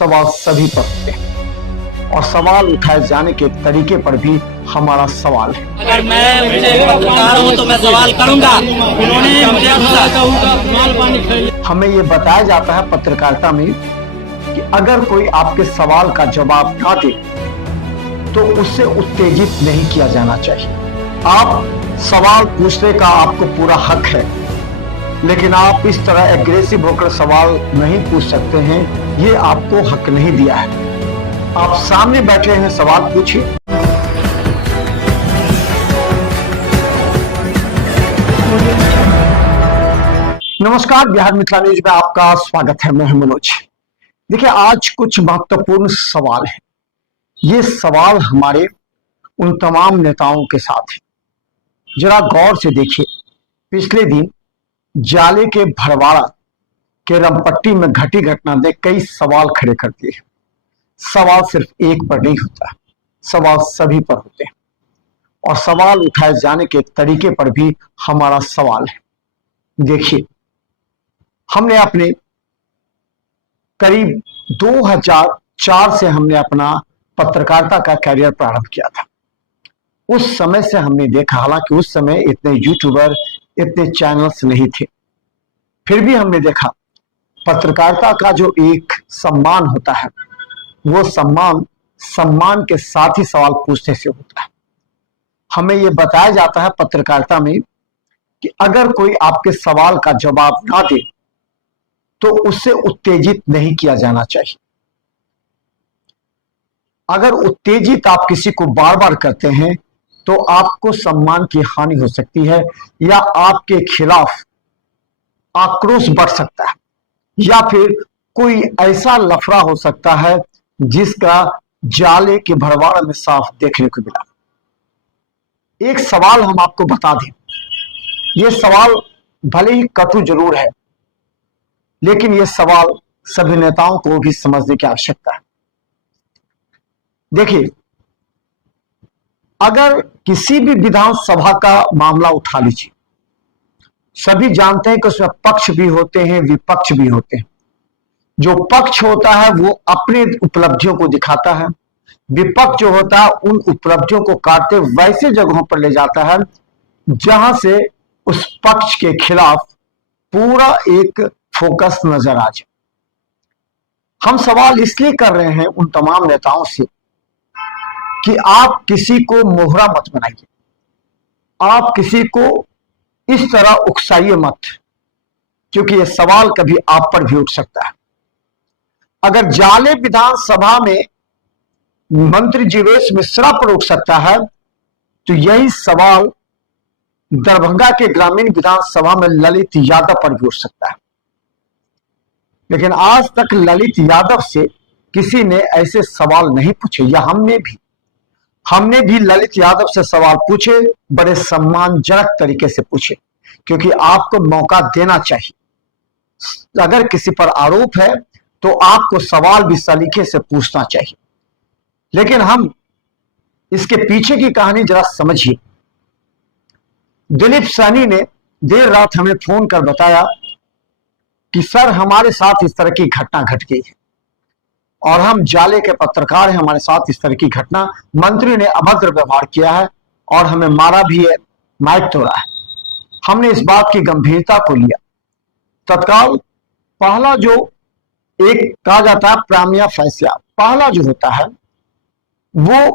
सवाल सभी पर होते हैं और सवाल उठाए जाने के तरीके पर भी हमारा सवाल है। अगर मैं मुझे पत्रकार हूं तो मैं सवाल करूंगा। उन्होंने मुझे हमें ये बताया जाता है पत्रकारिता में कि अगर कोई आपके सवाल का जवाब ना दे तो उससे उत्तेजित नहीं किया जाना चाहिए। आप सवाल पूछने का आपको पूरा हक है, लेकिन आप इस तरह एग्रेसिव होकर सवाल नहीं पूछ सकते हैं, ये आपको हक नहीं दिया है। आप सामने बैठे हैं, सवाल पूछिए। नमस्कार, बिहार मिथिला न्यूज में आपका स्वागत है। मैं मनोज। देखिए, आज कुछ महत्वपूर्ण सवाल है। ये सवाल हमारे उन तमाम नेताओं के साथ है। जरा गौर से देखिए, पिछले दिन जाले के भरवाड़ा के रमपट्टी में घटी घटना ने कई सवाल खड़े कर दिए। सवाल सिर्फ एक पर नहीं होता, सवाल सभी पर होते हैं और सवाल उठाए जाने के तरीके पर भी हमारा सवाल है। देखिए, हमने अपने करीब 2004 से हमने अपना पत्रकारिता का कैरियर प्रारंभ किया था। उस समय से हमने देखा, हालांकि उस समय इतने यूट्यूबर, इतने चैनल्स नहीं थे, फिर भी हमने देखा पत्रकारिता का जो एक सम्मान होता है, वो सम्मान के साथ ही सवाल पूछने से होता है। हमें यह बताया जाता है पत्रकारिता में कि अगर कोई आपके सवाल का जवाब ना दे तो उससे उत्तेजित नहीं किया जाना चाहिए। अगर उत्तेजित आप किसी को बार बार करते हैं तो आपको सम्मान की हानि हो सकती है, या आपके खिलाफ आक्रोश बढ़ सकता है, या फिर कोई ऐसा लफड़ा हो सकता है जिसका जाले के भरवाड़ा में साफ देखने को मिला। एक सवाल हम आपको बता दें, यह सवाल भले ही कटु जरूर है, लेकिन यह सवाल सभी नेताओं को भी समझने की आवश्यकता है। देखिए, अगर किसी भी विधानसभा का मामला उठा लीजिए, सभी जानते हैं कि उसमें पक्ष भी होते हैं, विपक्ष भी होते हैं। जो पक्ष होता है वो अपने उपलब्धियों को दिखाता है, विपक्ष जो होता है उन उपलब्धियों को काटते वैसे जगहों पर ले जाता है जहां से उस पक्ष के खिलाफ पूरा एक फोकस नजर आ जाए। हम सवाल इसलिए कर रहे हैं उन तमाम नेताओं से कि आप किसी को मोहरा मत बनाइए, आप किसी को इस तरह उकसाइए मत, क्योंकि यह सवाल कभी आप पर भी उठ सकता है। अगर जाले विधानसभा में मंत्री जीवेश मिश्रा पर उठ सकता है तो यही सवाल दरभंगा के ग्रामीण विधानसभा में ललित यादव पर भी उठ सकता है। लेकिन आज तक ललित यादव से किसी ने ऐसे सवाल नहीं पूछे, या हमने भी ललित यादव से सवाल पूछे, बड़े सम्मानजनक तरीके से पूछे, क्योंकि आपको मौका देना चाहिए। अगर किसी पर आरोप है तो आपको सवाल भी सलीके से पूछना चाहिए। लेकिन हम इसके पीछे की कहानी जरा समझिए। दिलीप सैनी ने देर रात हमें फोन कर बताया कि सर, हमारे साथ इस तरह की घटना घट गई है और हम जाले के पत्रकार हैं, हमारे साथ इस तरह की घटना, मंत्री ने अभद्र व्यवहार किया है और हमें मारा भी है, माइक तोड़ा है। हमने इस बात की गंभीरता को लिया। तत्काल पहला जो एक कहा जाता है प्रामिया फैसिया, पहला जो होता है वो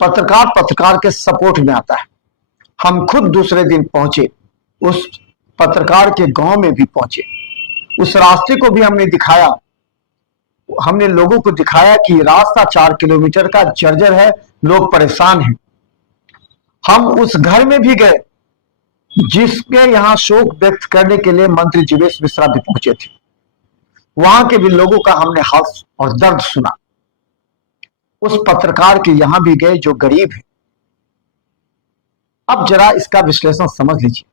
पत्रकार के सपोर्ट में आता है। हम खुद दूसरे दिन पहुंचे, उस पत्रकार के गांव में भी पहुंचे, उस रास्ते को भी हमने दिखाया। हमने लोगों को दिखाया कि रास्ता 4 किलोमीटर का जर्जर है, लोग परेशान हैं। हम उस घर में भी गए जिसके यहां शोक व्यक्त करने के लिए मंत्री जीवेश मिश्रा भी पहुंचे थे। वहां के भी लोगों का हमने हाल और दर्द सुना। उस पत्रकार के यहां भी गए जो गरीब है। अब जरा इसका विश्लेषण समझ लीजिए।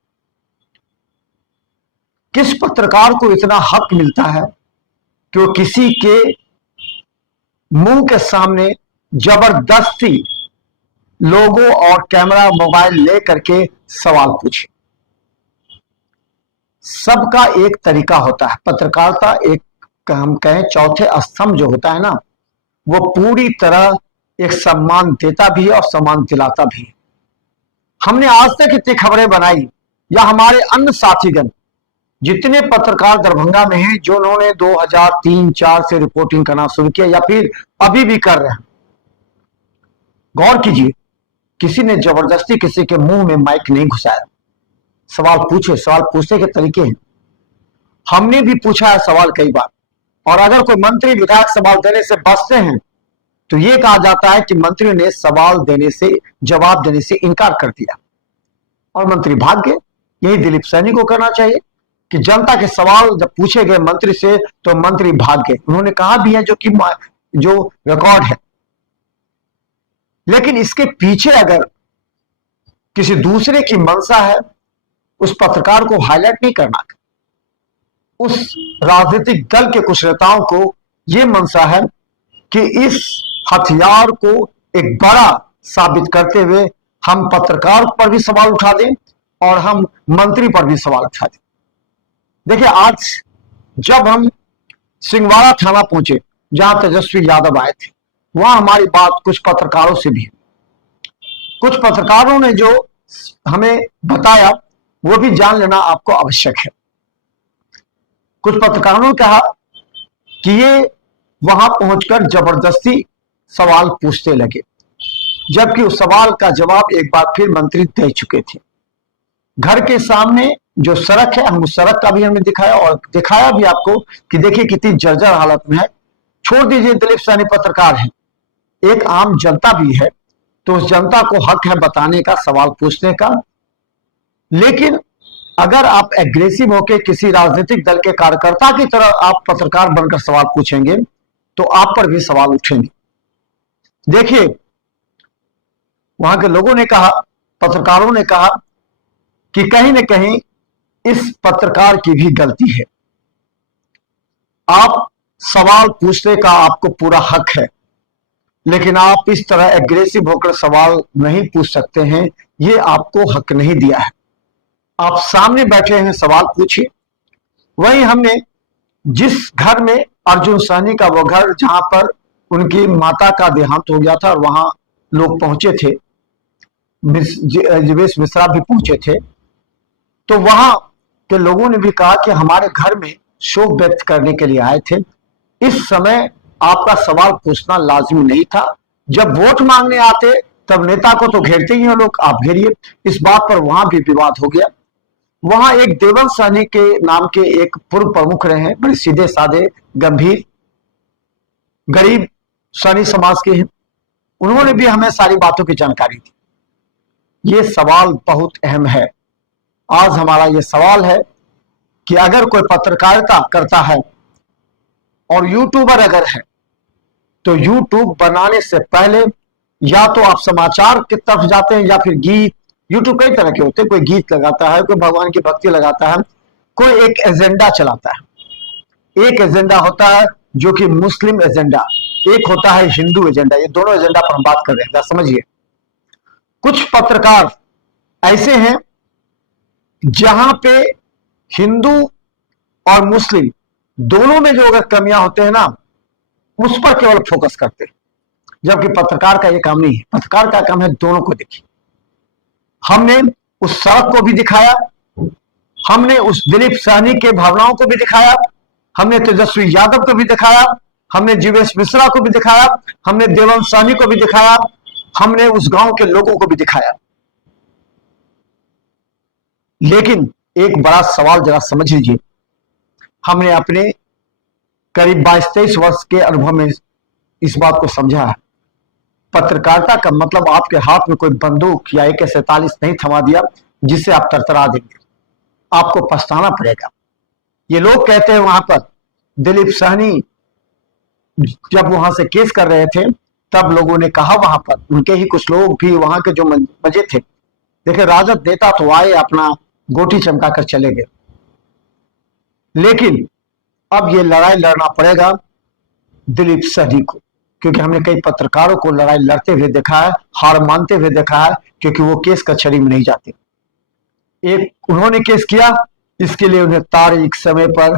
किस पत्रकार को इतना हक मिलता है कि वो किसी के मुंह के सामने जबरदस्ती लोगों और कैमरा मोबाइल लेकर के सवाल पूछे? सबका एक तरीका होता है, पत्रकारिता एक हम कहें चौथे स्तंभ जो होता है ना, वो पूरी तरह एक सम्मान देता भी है और सम्मान दिलाता भी है। हमने आज तक इतनी खबरें बनाई, या हमारे अन्य साथीगण जितने पत्रकार दरभंगा में हैं, जो उन्होंने 2003-4 से रिपोर्टिंग करना शुरू किया या फिर अभी भी कर रहे हैं, गौर कीजिए, किसी ने जबरदस्ती किसी के मुंह में माइक नहीं घुसाया। सवाल पूछे, सवाल पूछने के तरीके हैं। हमने भी पूछा है सवाल कई बार, और अगर कोई मंत्री विधायक सवाल देने से बचते हैं तो यह कहा जाता है कि मंत्री ने सवाल देने से, जवाब देने से इनकार कर दिया और मंत्री भाग गए। यही दिलीप सैनी को करना चाहिए कि जनता के सवाल जब पूछे गए मंत्री से तो मंत्री भाग गए। उन्होंने कहा भी है जो रिकॉर्ड है। लेकिन इसके पीछे अगर किसी दूसरे की मंशा है, उस पत्रकार को हाईलाइट नहीं करना। उस राजनीतिक दल के कुछ नेताओं को यह मंशा है कि इस हथियार को एक बड़ा साबित करते हुए हम पत्रकार पर भी सवाल उठा दें और हम मंत्री पर भी सवाल उठा दें। देखिए, आज जब हम सिंहवाड़ा थाना पहुंचे, जहां तेजस्वी यादव आए थे, वहां हमारी बात कुछ पत्रकारों से भी, कुछ पत्रकारों ने जो हमें बताया वो भी जान लेना आपको आवश्यक है। कुछ पत्रकारों ने कहा कि ये वहां पहुंचकर जबरदस्ती सवाल पूछते लगे, जबकि उस सवाल का जवाब एक बार फिर मंत्री दे चुके थे। घर के सामने जो सड़क है, हम उस सड़क का भी हमने दिखाया और दिखाया भी आपको कि देखिए कितनी जर्जर हालत में है। छोड़ दीजिए दिलीप सैनी पत्रकार है, एक आम जनता भी है, तो उस जनता को हक है बताने का, सवाल पूछने का। लेकिन अगर आप एग्रेसिव होकर किसी राजनीतिक दल के कार्यकर्ता की तरह आप पत्रकार बनकर सवाल पूछेंगे तो आप पर भी सवाल उठेंगे। देखिए, वहां के लोगों ने कहा, पत्रकारों ने कहा कि कहीं न कहीं इस पत्रकार की भी गलती है। आप सवाल पूछने का आपको पूरा हक है, लेकिन आप इस तरह एग्रेसिव होकर सवाल नहीं पूछ सकते हैं, ये आपको हक नहीं दिया है। आप सामने बैठे हैं, सवाल पूछिए। वहीं हमने जिस घर में अर्जुन सहनी का, वो घर जहां पर उनकी माता का देहांत हो गया था और वहां लोग पहुंचे थे, जीवेश मिश्रा भी पहुंचे थे, तो वहां के लोगों ने भी कहा कि हमारे घर में शोक व्यक्त करने के लिए आए थे। इस समय आपका सवाल पूछना लाजमी नहीं था। जब वोट मांगने आते तब नेता को तो घेरते ही हैं लोग, आप घेरिए। इस बात पर वहां भी विवाद हो गया। वहां एक देवंश सहनी के नाम के एक पूर्व प्रमुख रहे हैं, बड़े सीधे साधे, गंभीर, गरीब सहनी समाज के हैं। उन्होंने भी हमें सारी बातों की जानकारी दी। ये सवाल बहुत अहम है। आज हमारा ये सवाल है कि अगर कोई पत्रकारिता करता है और यूट्यूबर अगर है, तो यूट्यूब बनाने से पहले या तो आप समाचार की तरफ जाते हैं या फिर गीत। यूट्यूब कई तरह के होते हैं, कोई गीत लगाता है, कोई भगवान की भक्ति लगाता है, कोई एक एजेंडा चलाता है। एक एजेंडा होता है जो कि मुस्लिम एजेंडा, एक होता है हिंदू एजेंडा। ये दोनों एजेंडा पर हम बात कर रहे हैं, समझिए। कुछ पत्रकार ऐसे हैं जहां पे हिंदू और मुस्लिम दोनों में जो अगर कमियां होते हैं ना, उस पर केवल फोकस करते हैं, जबकि पत्रकार का ये काम नहीं है। पत्रकार का काम है दोनों को देखिए। हमने उस सड़क को भी दिखाया, हमने उस दिलीप सहनी के भावनाओं को भी दिखाया, हमने तेजस्वी यादव को भी दिखाया, हमने जीवेश मिश्रा को भी दिखाया, हमने देवंश सहनी को भी दिखाया, हमने उस गांव के लोगों को भी दिखाया। लेकिन एक बड़ा सवाल जरा समझ लीजिए, हमने अपने करीब 22-23 वर्ष के अनुभव में इस बात को समझा है। पत्रकारिता का मतलब आपके हाथ में कोई बंदूक या AK-47 नहीं थमा दिया जिससे आप तरतरा देंगे, आपको पछताना पड़ेगा। ये लोग कहते हैं वहां पर दिलीप सहनी जब वहां से केस कर रहे थे, तब लोगों ने कहा, वहां पर उनके ही कुछ लोग भी वहां के जो मजे थे, देखिए राजद नेता तो आए, अपना गोटी चमका कर चले गए, लेकिन अब ये लड़ाई लड़ना पड़ेगा दिलीप सहनी को, क्योंकि हमने कई पत्रकारों को लड़ाई लड़ते हुए देखा है, हार मानते हुए देखा है, क्योंकि वो केस कचहरी में नहीं जाते। एक उन्होंने केस किया, इसके लिए उन्हें तारीख, समय पर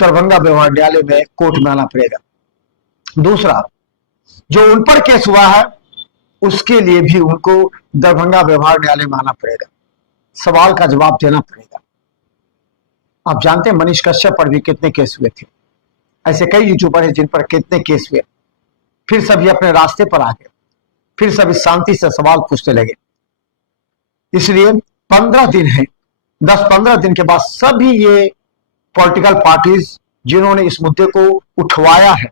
दरभंगा व्यवहार न्यायालय में कोर्ट में आना पड़ेगा। दूसरा, जो उन पर केस हुआ है उसके लिए भी उनको दरभंगा व्यवहार न्यायालय में आना पड़ेगा, सवाल का जवाब देना पड़ेगा। आप जानते हैं मनीष कश्यप पर भी कितने केस हुए थे, ऐसे कई यूट्यूबर हैं जिन पर कितने केस हुए, फिर सभी अपने रास्ते पर आ गए, फिर सभी शांति से सवाल पूछते लगे। इसलिए 15 दिन है, 10-15 दिन के बाद सभी ये पॉलिटिकल पार्टीज जिन्होंने इस मुद्दे को उठवाया है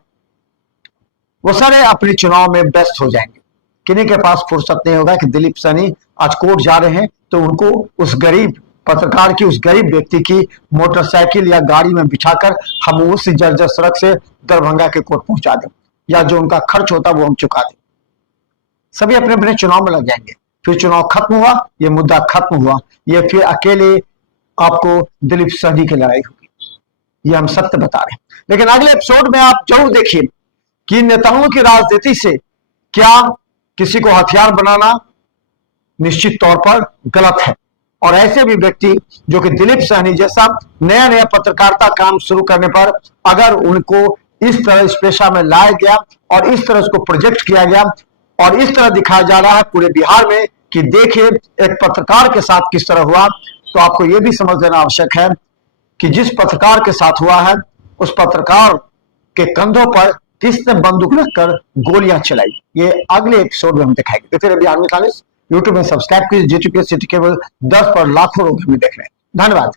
वो सारे अपने चुनाव में व्यस्त हो जाएंगे। किन्हीं के पास फुर्सत नहीं होगा कि दिलीप सैनी आज कोर्ट जा रहे हैं तो उनको उस गरीब पत्रकार की, उस गरीब व्यक्ति की मोटरसाइकिल या गाड़ी में बिठाकर हम उस जर्जर सड़क से दरभंगा के कोर्ट पहुंचा दें, या जो उनका खर्च होता वो हम चुका दें। सभी अपने अपने चुनाव में लग जाएंगे। फिर चुनाव खत्म हुआ, ये मुद्दा खत्म हुआ, ये फिर अकेले आपको दिलीप सैनी की लड़ाई होगी। ये हम सत्य बता रहे हैं। लेकिन अगले एपिसोड में आप जरूर देखिए कि नेताओं की राजनीति से क्या किसी को हथियार बनाना निश्चित तौर पर गलत है, और ऐसे भी व्यक्ति जो कि दिलीप सैनी जैसा नया नया पत्रकारिता काम शुरू करने पर अगर उनको इस तरह इस पेशा में लाया गया और इस तरह उसको प्रोजेक्ट किया गया और इस तरह दिखाया जा रहा है पूरे बिहार में कि देखिए एक पत्रकार के साथ किस तरह हुआ, तो आपको यह भी समझ लेना आवश्यक है कि जिस पत्रकार के साथ हुआ है उस पत्रकार के कंधों पर किसने बंदूक रखकर गोलियां चलाई। ये अगले एपिसोड में हम दिखाएंगे। देखते रहिए बिहार में खालिस। यूट्यूब में सब्सक्राइब कीजिए, जीटीपी सिटी केबल 10 पर लाखों लोग हमें देख रहे हैं। धन्यवाद।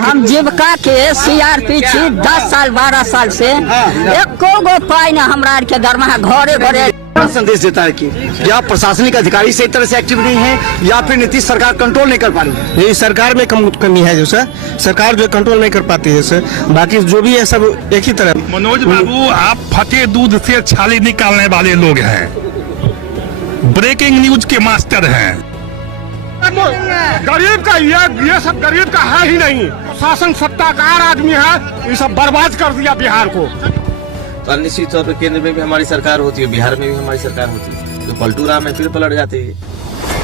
हम जीविका के सीआरपी छी 10 साल 12 साल से एको गो पाई ना हमरा के दरमाहा घरे घरे संदेश देता है कि या प्रशासनिक अधिकारी सही तरह से एक्टिव नहीं है या फिर नीतीश सरकार कंट्रोल नहीं कर पा रही है। यही सरकार में कमी है जो सर, सरकार जो कंट्रोल नहीं कर पाती है सर, बाकी जो भी है सब एक ही तरह। मनोज बाबू, आप फटे दूध से छाली निकालने वाले लोग हैं, ब्रेकिंग न्यूज के मास्टर हैं। गरीब का ये सब गरीब का है ही नहीं। शासन सत्ताकार आदमी है, ये सब बर्बाद कर दिया बिहार को। तो निश्चित तौर पर केंद्र में भी हमारी सरकार होती है, बिहार में भी हमारी सरकार होती है, तो पलटू राम में फिर पलट जाते हैं।